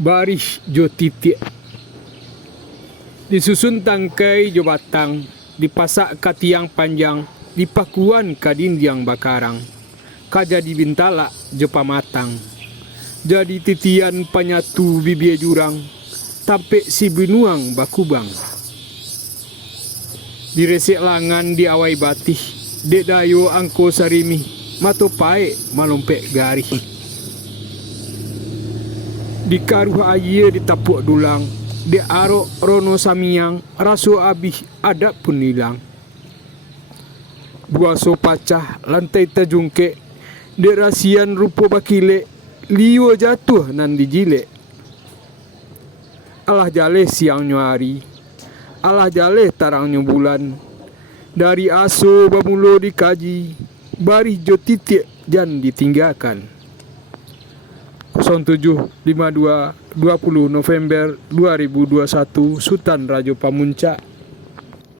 Baris jo titik disusun tangkai jo batang, dipasak ka tiang panjang, dipakuan ka dindiang bakarang, ka jadi bintala jo pamatang, jadi titian panyatu bibia jurang, tampe si benuang bakubang. Diresek langan di awai batih, dek dayo angko sarimi, mato pae malompek garih. Di karuh aye ditapuk dulang, di arok rono samiang, raso abih ada pun hilang. Buaso pacah lantai tajungke, di rasian rupo bakile, liyo jatuh nan dijile. Alah jale siang nyuari, alah jale tarangnya bulan, dari aso bamulo dikaji, bari jo titik jan ditinggalkan. 0752 20 November 2021 Sutan Rajo Pamuncak